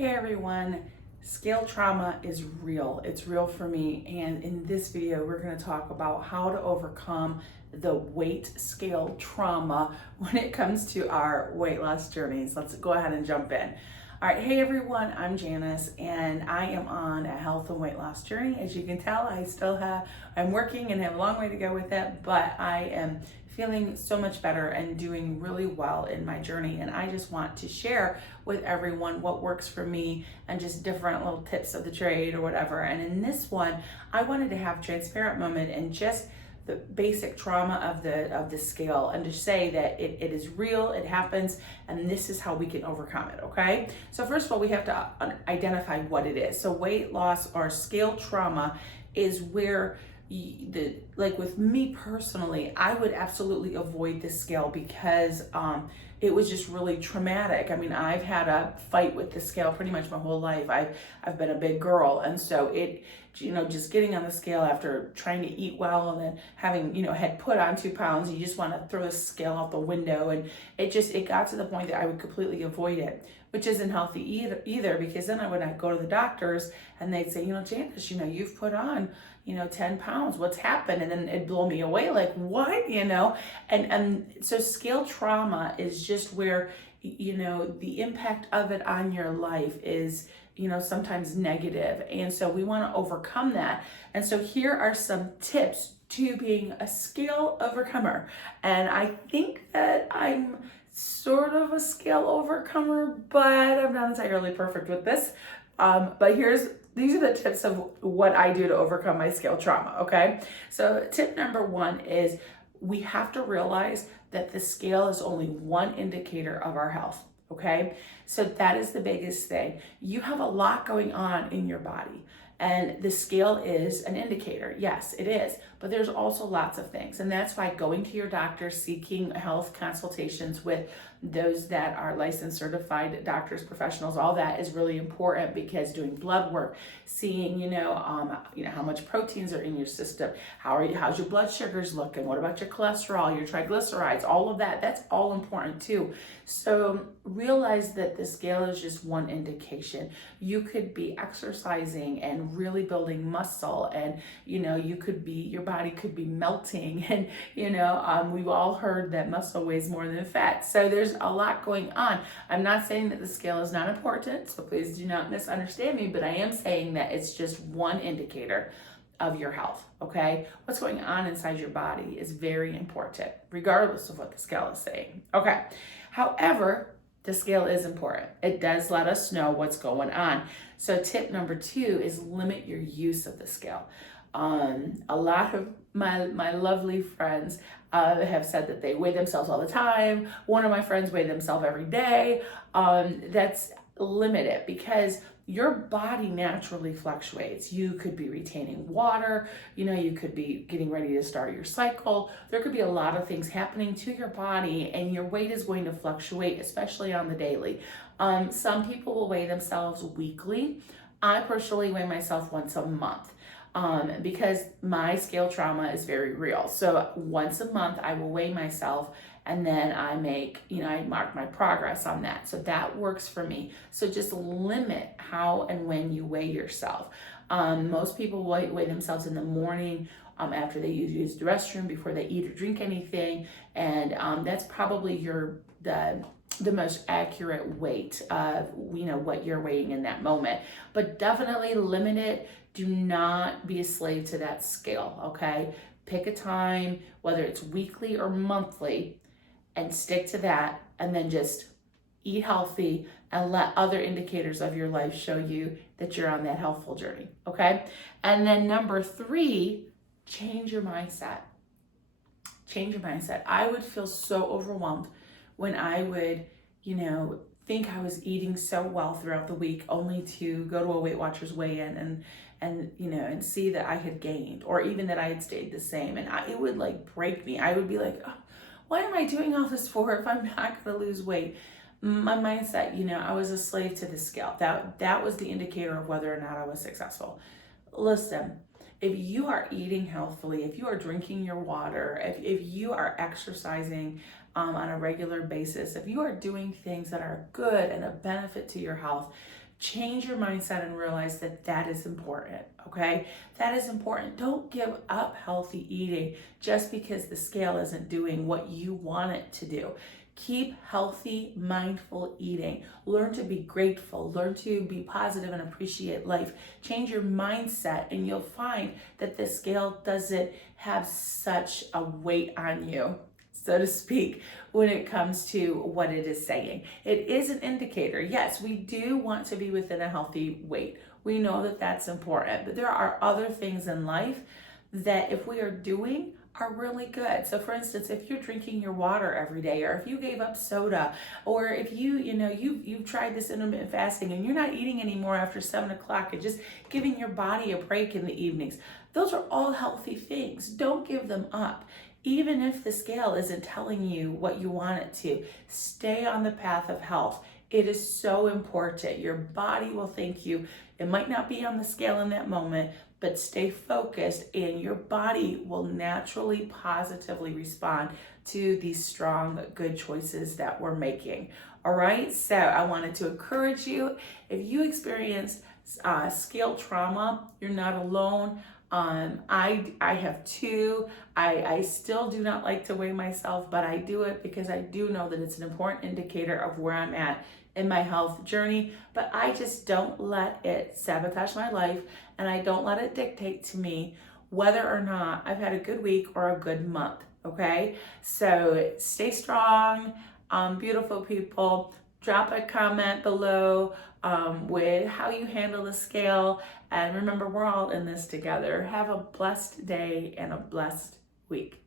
Hey everyone, scale trauma is real. It's real for me. And in this video, we're going to talk about how to overcome the weight scale trauma when it comes to our weight loss journeys. Let's go ahead and jump in. All right, hey everyone, I'm Janice and I am on a health and weight loss journey. As you can tell, I'm working and have a long way to go with it, but I am feeling so much better and doing really well in my journey. And I just want to share with everyone what works for me and just different little tips of the trade or whatever. And in this one, I wanted to have a transparent moment and just the basic trauma of the scale and to say that it is real, it happens, and this is how we can overcome it. Okay, so first of all, we have to identify what it is. So weight loss or scale trauma is where like with me personally, I would absolutely avoid this scale because it was just really traumatic. I mean, I've had a fight with the scale pretty much my whole life. I've been a big girl, and so just getting on the scale after trying to eat well and then having had put on 2 pounds, you just want to throw the scale out the window, and it got to the point that I would completely avoid it, which isn't healthy either because then I would go to the doctors and they'd say, Janice, you've put on 10 pounds, what's happened? And then it'd blow me away, like, what, and so scale trauma is just where, the impact of it on your life is, sometimes negative. And so we want to overcome that. And so here are some tips to being a scale overcomer. And I think that I'm sort of a scale overcomer, but I'm not entirely perfect with this. But these are the tips of what I do to overcome my scale trauma, okay? So tip number 1 is we have to realize that the scale is only one indicator of our health, okay? So that is the biggest thing. You have a lot going on in your body, and the scale is an indicator. Yes, it is, but there's also lots of things. And that's why going to your doctor, seeking health consultations with those that are licensed, certified doctors, professionals, all that is really important, because doing blood work, seeing, how much proteins are in your system, how's your blood sugars looking, what about your cholesterol, your triglycerides, all of that, that's all important too. So realize that the scale is just one indication. You could be exercising and really building muscle, and your body could be melting, and we've all heard that muscle weighs more than fat. So there's a lot going on. I'm not saying that the scale is not important, so please do not misunderstand me, but I am saying that it's just one indicator of your health, okay? What's going on inside your body is very important, regardless of what the scale is saying, okay? However, the scale is important. It does let us know what's going on. So tip number 2 is limit your use of the scale. A lot of my lovely friends have said that they weigh themselves all the time. One of my friends weighed themselves every day. That's limited because your body naturally fluctuates. You could be retaining water, you could be getting ready to start your cycle. There could be a lot of things happening to your body, and your weight is going to fluctuate, especially on the daily. Some people will weigh themselves weekly. I personally weigh myself once a month. Because my scale trauma is very real. So once a month I will weigh myself, and then I mark my progress on that. So that works for me. So just limit how and when you weigh yourself. Most people weigh themselves in the morning, after they use the restroom, before they eat or drink anything. And that's probably the most accurate weight of what you're weighing in that moment. But definitely limit it. Do not be a slave to that scale, okay? Pick a time, whether it's weekly or monthly, and stick to that, and then just eat healthy and let other indicators of your life show you that you're on that healthful journey, okay? And then number 3, change your mindset. Change your mindset. I would feel so overwhelmed when I would, think I was eating so well throughout the week, only to go to a Weight Watchers weigh-in and see that I had gained, or even that I had stayed the same. And it would break me. I would be like, oh, what am I doing all this for if I'm not going to lose weight? My mindset, I was a slave to the scale. That was the indicator of whether or not I was successful. Listen, if you are eating healthfully, if you are drinking your water, if you are exercising on a regular basis, if you are doing things that are good and a benefit to your health, Change your mindset and realize that that is important, okay? That is important. Don't give up healthy eating just because the scale isn't doing what you want it to do. Keep healthy, mindful eating. Learn to be grateful. Learn to be positive and appreciate life. Change your mindset, and you'll find that the scale doesn't have such a weight on you, so to speak, when it comes to what it is saying. It is an indicator. Yes, we do want to be within a healthy weight. We know that that's important, but there are other things in life that if we are doing are really good. So for instance, if you're drinking your water every day, or if you gave up soda, or if you've tried this intermittent fasting and you're not eating anymore after 7 o'clock and just giving your body a break in the evenings, those are all healthy things. Don't give them up. Even if the scale isn't telling you what you want it to, stay on the path of health. It is so important. Your body will thank you. It might not be on the scale in that moment, but stay focused and your body will naturally positively respond to these strong, good choices that we're making. All right, so I wanted to encourage you. If you experience scale trauma, you're not alone. I have two. I still do not like to weigh myself, but I do it because I do know that it's an important indicator of where I'm at in my health journey, but I just don't let it sabotage my life, and I don't let it dictate to me whether or not I've had a good week or a good month, okay? So stay strong, beautiful people. Drop a comment below with how you handle the scale, and remember, we're all in this together. Have a blessed day and a blessed week.